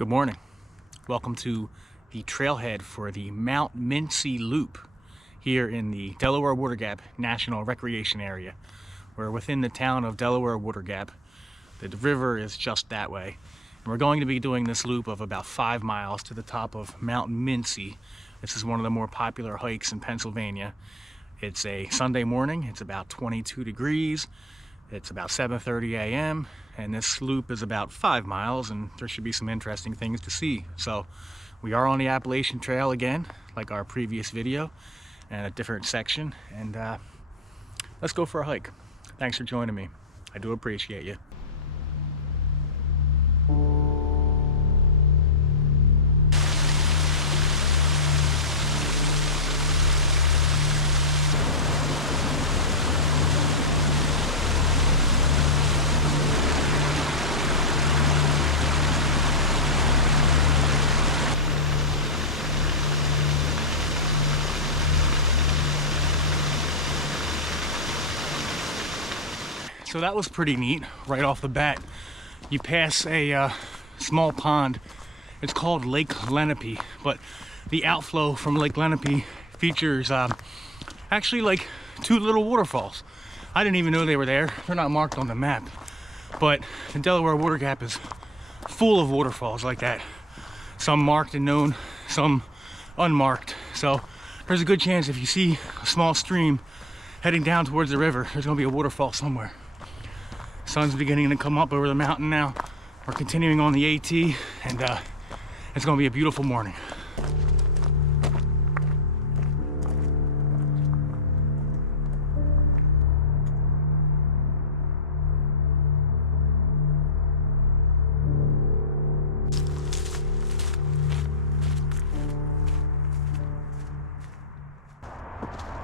Good morning. Welcome to the trailhead for the Mt Minsi Loop here in the Delaware Water Gap National Recreation Area. We're within the town of Delaware Water Gap. The river is just that way. And we're going to be doing this loop of about 5 miles to the top of Mt Minsi. This is one of the more popular hikes in Pennsylvania. It's a Sunday morning. It's about 22 degrees. It's about 7:30 a.m. and this loop is about 5 miles, and there should be some interesting things to see. So we are on the Appalachian Trail again, like our previous video, and a different section, and let's go for a hike. Thanks for joining me. I do appreciate you. So that was pretty neat. Right off the bat, you pass a small pond. It's called Lake Lenape, but the outflow from Lake Lenape features actually like 2 little waterfalls. I didn't even know they were there. They're not marked on the map, but the Delaware Water Gap is full of waterfalls like that. Some marked and known, some unmarked. So there's a good chance if you see a small stream heading down towards the river, there's gonna be a waterfall somewhere. Sun's beginning to come up over the mountain now. We're continuing on the AT, and it's gonna be a beautiful morning.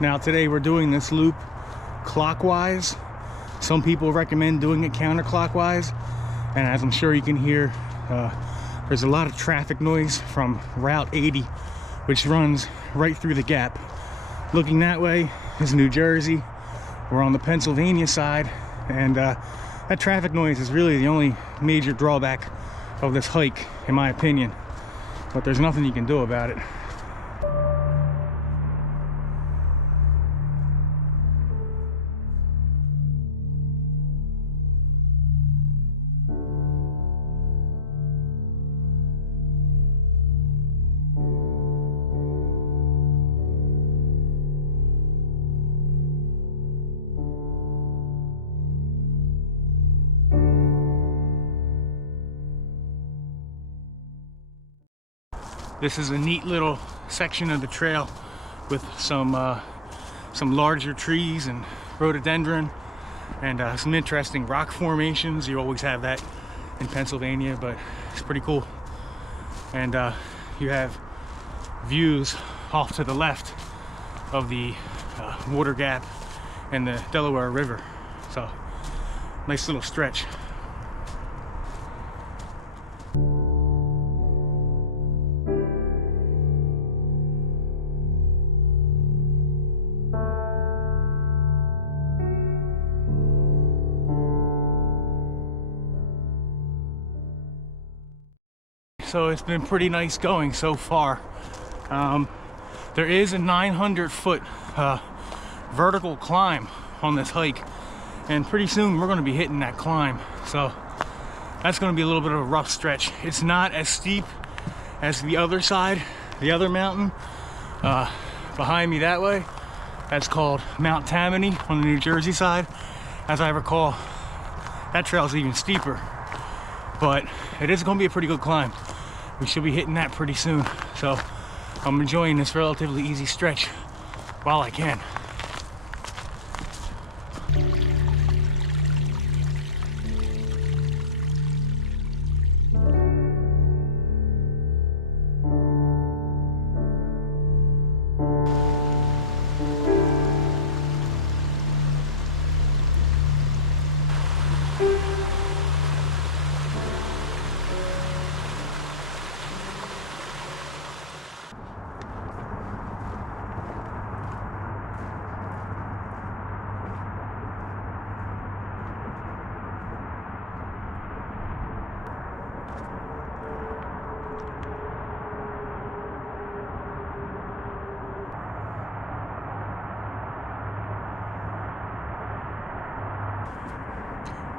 Now today we're doing this loop clockwise. Some people recommend doing it counterclockwise, and as I'm sure you can hear, there's a lot of traffic noise from Route 80, which runs right through the gap. Looking that way is New Jersey. We're on the Pennsylvania side, and that traffic noise is really the only major drawback of this hike, in my opinion, but there's nothing you can do about it. This is a neat little section of the trail with some larger trees and rhododendron and some interesting rock formations. You always have that in Pennsylvania, but it's pretty cool. And you have views off to the left of the Water Gap and the Delaware River. So nice little stretch. So it's been pretty nice going so far. There is a 900-foot vertical climb on this hike, and pretty soon we're going to be hitting that climb. So that's going to be a little bit of a rough stretch. It's not as steep as the other side, the other mountain behind me that way. That's called Mt Tammany on the New Jersey side. As I recall, that trail's even steeper, but it is going to be a pretty good climb. We should be hitting that pretty soon. So I'm enjoying this relatively easy stretch while I can.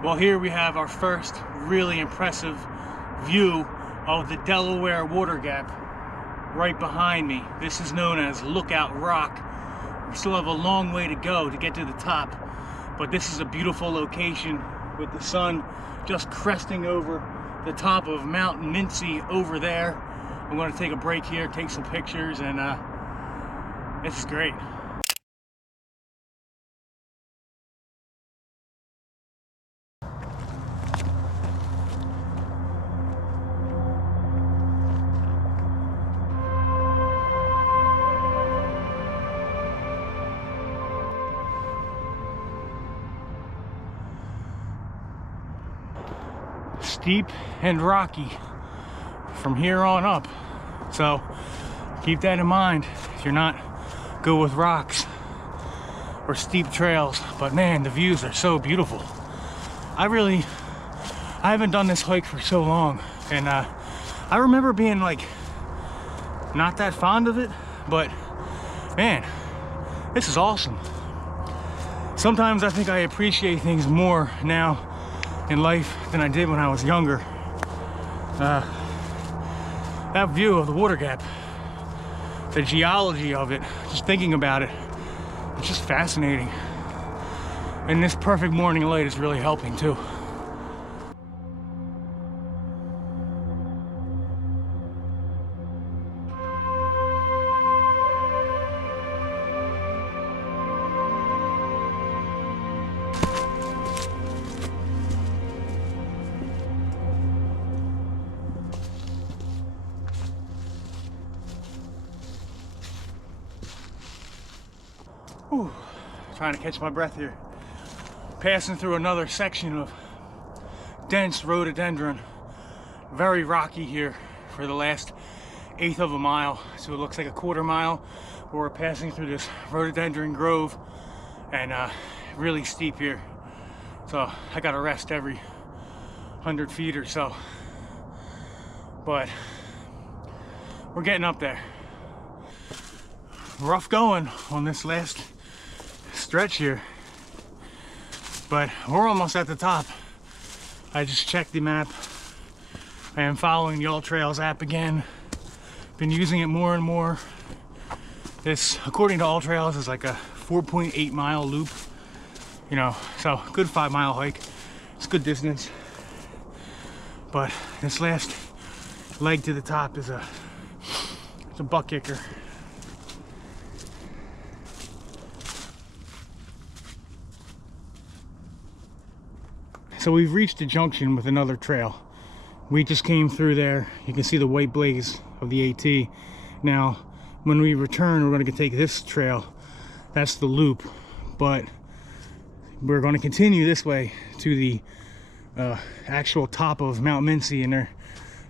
Well, here we have our first really impressive view of the Delaware Water Gap right behind me. This is known as Lookout Rock. We still have a long way to go to get to the top, but this is a beautiful location with the sun just cresting over the top of Mt Minsi over there. I'm going to take a break here, take some pictures, and this is great. Steep and rocky from here on up, so keep that in mind if you're not good with rocks or steep trails. But man, the views are so beautiful. I haven't done this hike for so long, and I remember being like not that fond of it, but man, this is awesome. Sometimes I think I appreciate things more now in life than I did when I was younger. That view of the water gap, the geology of it, just thinking about it, it's just fascinating. And this perfect morning light is really helping too. Whew. Trying to catch my breath here. Passing through another section of dense rhododendron. Very rocky here for the last eighth of a mile. So it looks like a quarter mile. We're passing through this rhododendron grove, and really steep here. So I gotta rest every 100 feet or so. But we're getting up there. Rough going on this last stretch here, but we're almost at the top. I just checked the map. I am following the AllTrails app again. Been using it more and more. This, according to AllTrails, is like a 4.8 mile loop, you know, so good 5 mile hike. It's good distance, but this last leg to the top is it's a butt kicker. So we've reached a junction with another trail. We just came through there. You can see the white blaze of the AT. Now, when we return, we're going to take this trail. That's the loop, but we're going to continue this way to the actual top of Mt Minsi, and there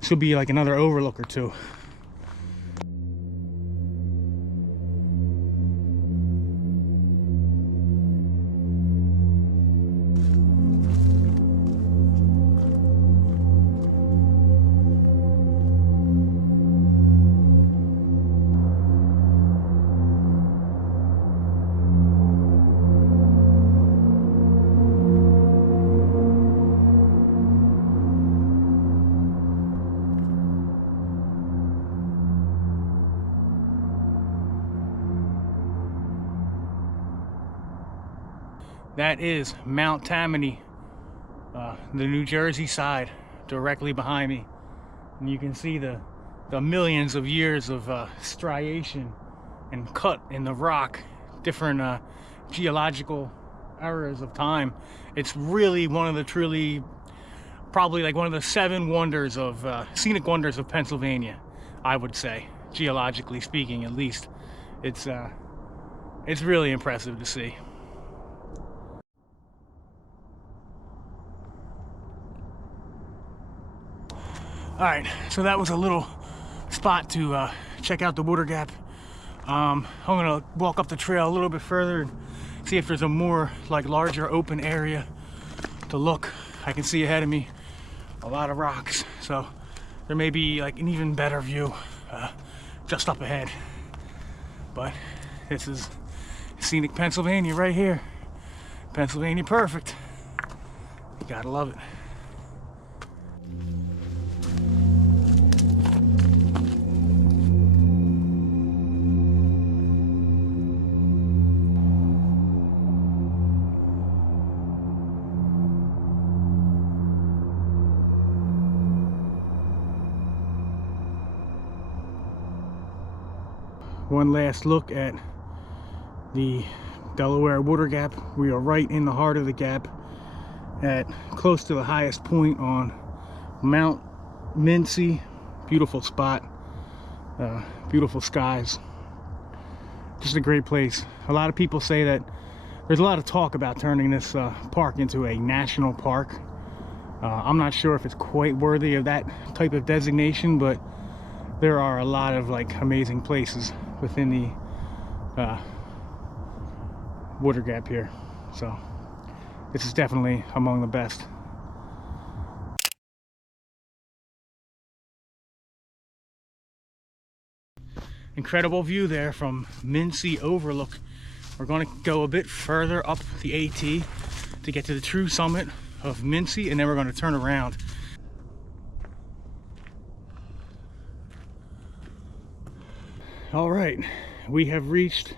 should be like another overlook or two. That is Mt Tammany, the New Jersey side, directly behind me. And you can see the millions of years of striation and cut in the rock, different geological eras of time. It's really one of the probably like one of the 7 wonders of scenic wonders of Pennsylvania, I would say, geologically speaking, at least. It's really impressive to see. All right, so that was a little spot to check out the water gap. I'm gonna walk up the trail a little bit further and see if there's a more like larger open area to look. I can see ahead of me a lot of rocks, so there may be like an even better view just up ahead. But this is scenic Pennsylvania right here. Pennsylvania perfect. You gotta love it. One last look at the Delaware Water Gap. We are right in the heart of the gap at close to the highest point on Mt Minsi. Beautiful spot, beautiful skies, just a great place. A lot of people say that there's a lot of talk about turning this park into a national park. I'm not sure if it's quite worthy of that type of designation, but there are a lot of like amazing places within the water gap here, so this is definitely among the best. Incredible view there from Minsi Overlook. We're going to go a bit further up the AT to get to the true summit of Minsi, and then we're going to turn around. All right, we have reached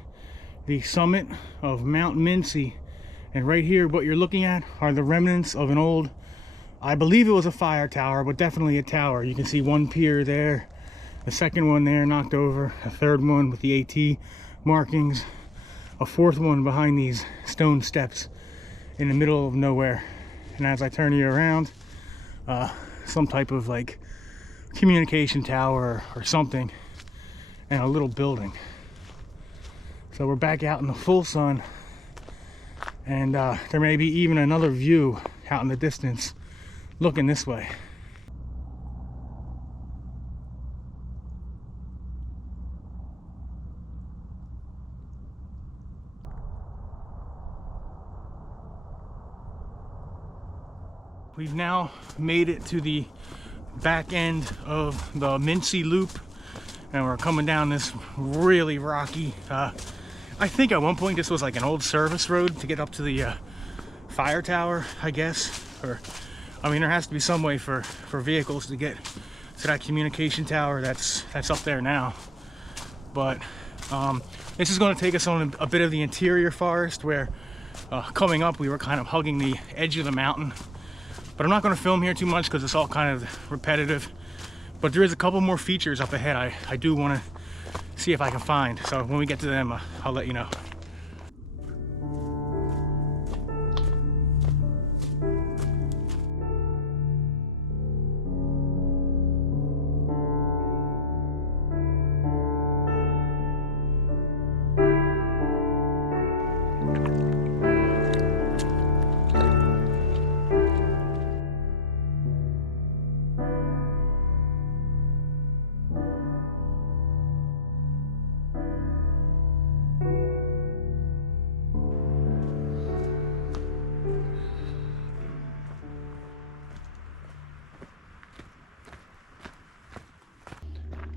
the summit of Mt Minsi, and right here what you're looking at are the remnants of an old, I believe it was a fire tower, but definitely a tower. You can see one pier there, the second one there knocked over, a third one with the AT markings, a fourth one behind these stone steps in the middle of nowhere. And as I turn you around, some type of like communication tower or something, and a little building. So we're back out in the full sun, and there may be even another view out in the distance looking this way. We've now made it to the back end of the Minsi Loop, and we're coming down this really rocky, I think at one point this was like an old service road to get up to the fire tower, I guess. Or, I mean, there has to be some way for vehicles to get to that communication tower that's up there now. But this is going to take us on a bit of the interior forest, where coming up we were kind of hugging the edge of the mountain. But I'm not going to film here too much because it's all kind of repetitive. But there is a couple more features up ahead I do want to see if I can find. So when we get to them, I'll let you know.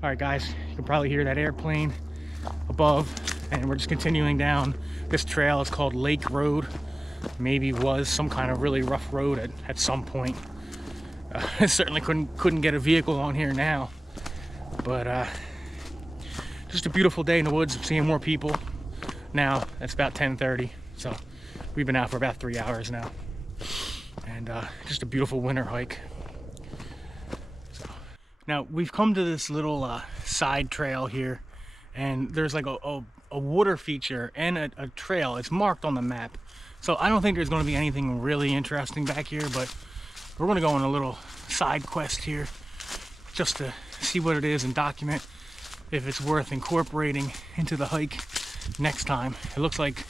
All right, guys, you can probably hear that airplane above, and we're just continuing down this trail. It's called Lake Road. Maybe was some kind of really rough road at some point. I certainly couldn't get a vehicle on here now, but just a beautiful day in the woods. I'm seeing more people now. It's about 10:30, so we've been out for about 3 hours now, and just a beautiful winter hike. Now we've come to this little side trail here, and there's like a water feature and a trail. It's marked on the map, so I don't think there's going to be anything really interesting back here, but we're going to go on a little side quest here just to see what it is and document if it's worth incorporating into the hike next time. It looks like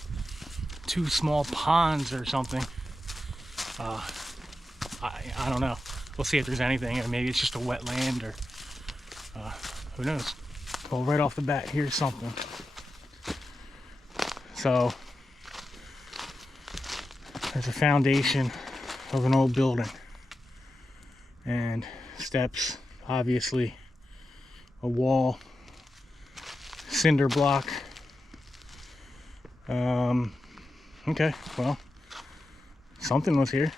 2 small ponds or something. I don't know. We'll see if there's anything, and maybe it's just a wetland, or who knows. Well, right off the bat, here's something. So there's a foundation of an old building, and steps, obviously, a wall, cinder block. Okay, well, something was here.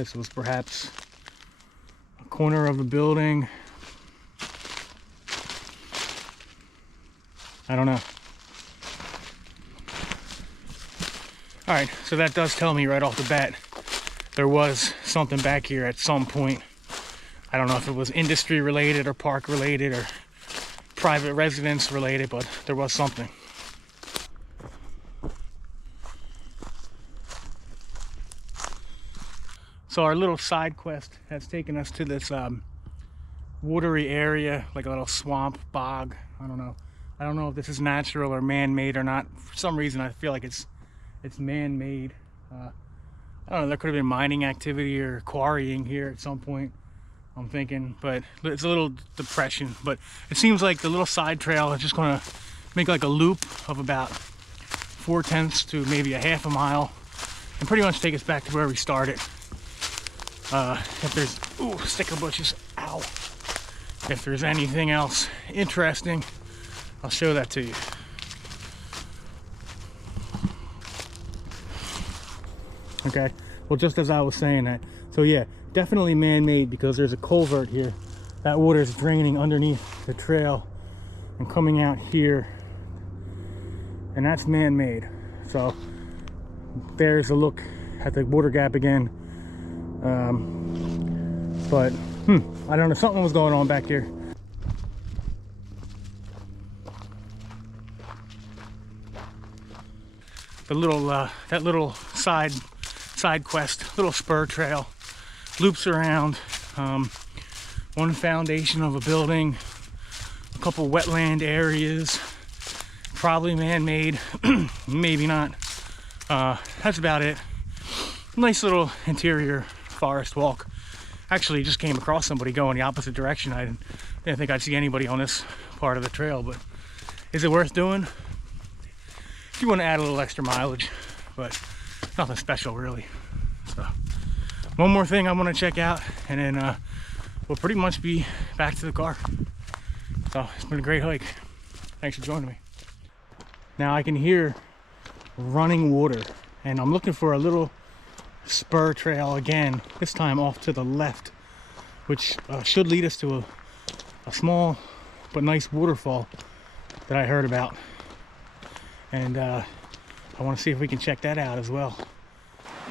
this was perhaps a corner of a building. I don't know. All right, so that does tell me right off the bat there was something back here at some point. I don't know if it was industry related or park related or private residence related, but there was something. So our little side quest has taken us to this watery area, like a little swamp, bog. I don't know. I don't know if this is natural or man-made or not. For some reason, I feel like it's man-made. I don't know. There could have been mining activity or quarrying here at some point, I'm thinking, but it's a little depression. But it seems like the little side trail is just going to make like a loop of about 4/10 to maybe a half a mile, and pretty much take us back to where we started. If there's sticker bushes, ow. If there's anything else interesting, I'll show that to you. Okay, well, just as I was saying that, so yeah, definitely man-made, because there's a culvert here. That water is draining underneath the trail and coming out here, and that's man-made. So there's a look at the water gap again. But I don't know, something was going on back here. The little that little side quest, little spur trail, loops around one foundation of a building, a couple wetland areas, probably man-made, maybe not. That's about it. Nice little interior forest walk. Actually, just came across somebody going the opposite direction. I didn't think I'd see anybody on this part of the trail, but is it worth doing? If you want to add a little extra mileage, but nothing special really. So one more thing I want to check out, and then we'll pretty much be back to the car. So it's been a great hike. Thanks for joining me. Now I can hear running water, and I'm looking for a little spur trail again, this time off to the left, which should lead us to a small but nice waterfall that I heard about, and I want to see if we can check that out as well.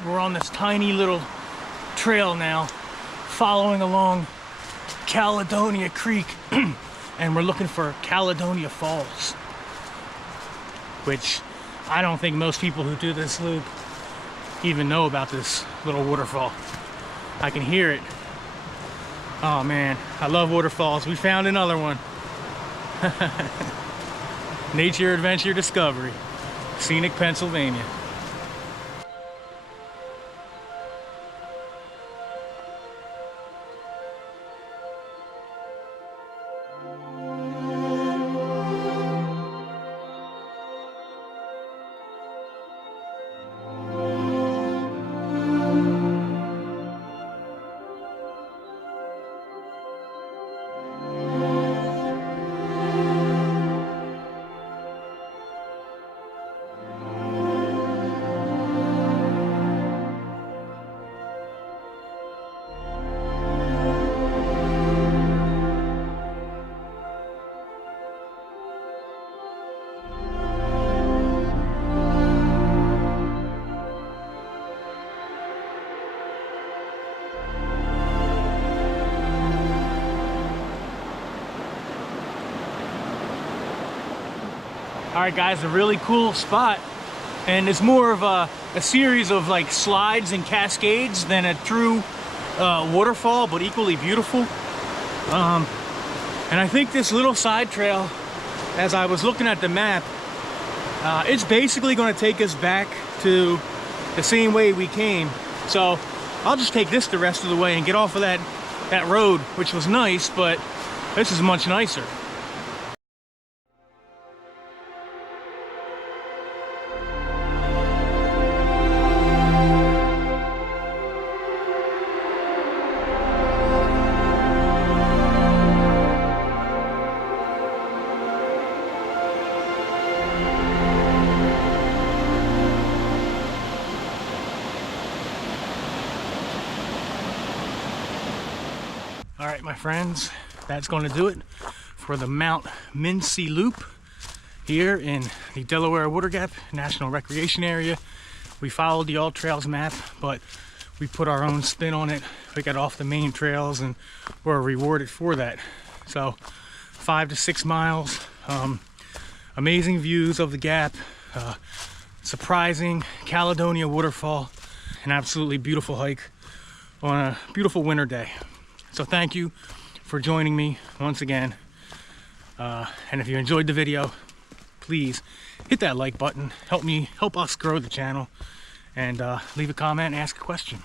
We're on this tiny little trail now, following along Caledonia Creek, and we're looking for Caledonia Falls, which I don't think most people who do this loop even know about this little waterfall. I can hear it. Oh man, I love waterfalls. We found another one. Nature Adventure Discovery, scenic Pennsylvania. All right guys, a really cool spot, and it's more of a series of like slides and cascades than a true waterfall, but equally beautiful. And I think this little side trail, as I was looking at the map, it's basically going to take us back to the same way we came. So I'll just take this the rest of the way and get off of that road, which was nice, but this is much nicer. All right, my friends, that's going to do it for the Mt Minsi Loop here in the Delaware Water Gap National Recreation Area. We followed the All Trails map, but we put our own spin on it. We got off the main trails and were rewarded for that. So 5 to 6 miles, amazing views of the gap, surprising Caledonia waterfall, an absolutely beautiful hike on a beautiful winter day. So thank you for joining me once again. And if you enjoyed the video, please hit that like button. Help us grow the channel, and leave a comment and ask a question.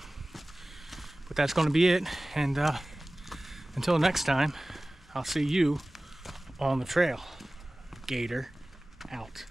But that's going to be it. And until next time, I'll see you on the trail. Gator out.